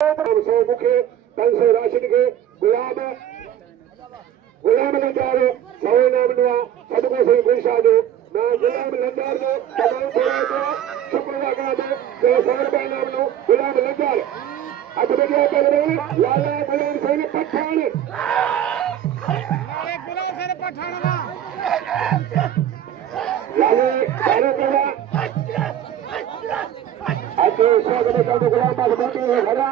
मुखे तन से राशिद के गुलाम लंजार सवे नाम नुआ सदको से गुलशादो ना गुलाम लंजार नो तमाम थोड़ा तो शुक्रिया का दो के सगरबा नाम नो गुलाम लंजार अब देखिए कर रहे लाला गुलाम हुसैन पठान गुलाम हुसैन पठान ना लाले बारे करा आज स्वागत है गुलाम बाबू है हरा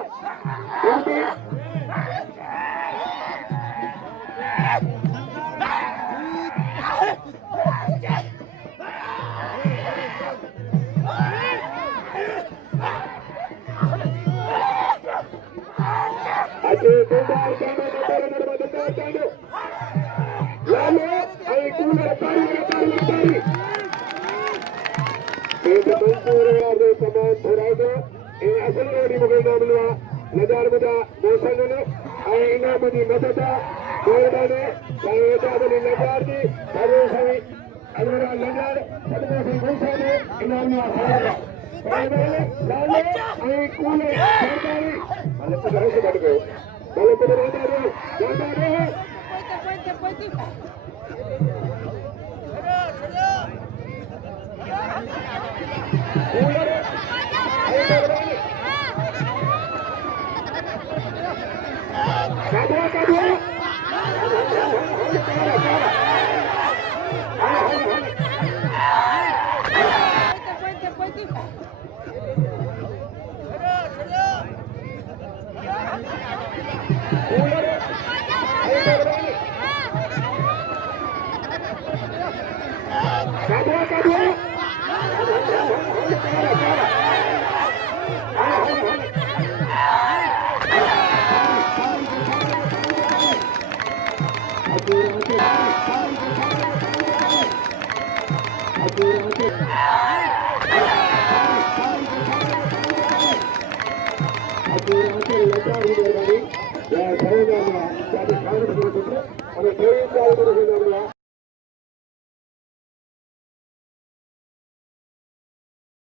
नजार मुदा मोसन ने इना मुदी मदद मेहरबानी सायदादली नजार दी सारे सभी अल्लाह नजार सदको से गुलशान ने इनाम ने आसारा मेहरबानी लाले आई कूले सरकारी मालिक तो घर से बढ़ गए मालिक तो रहता है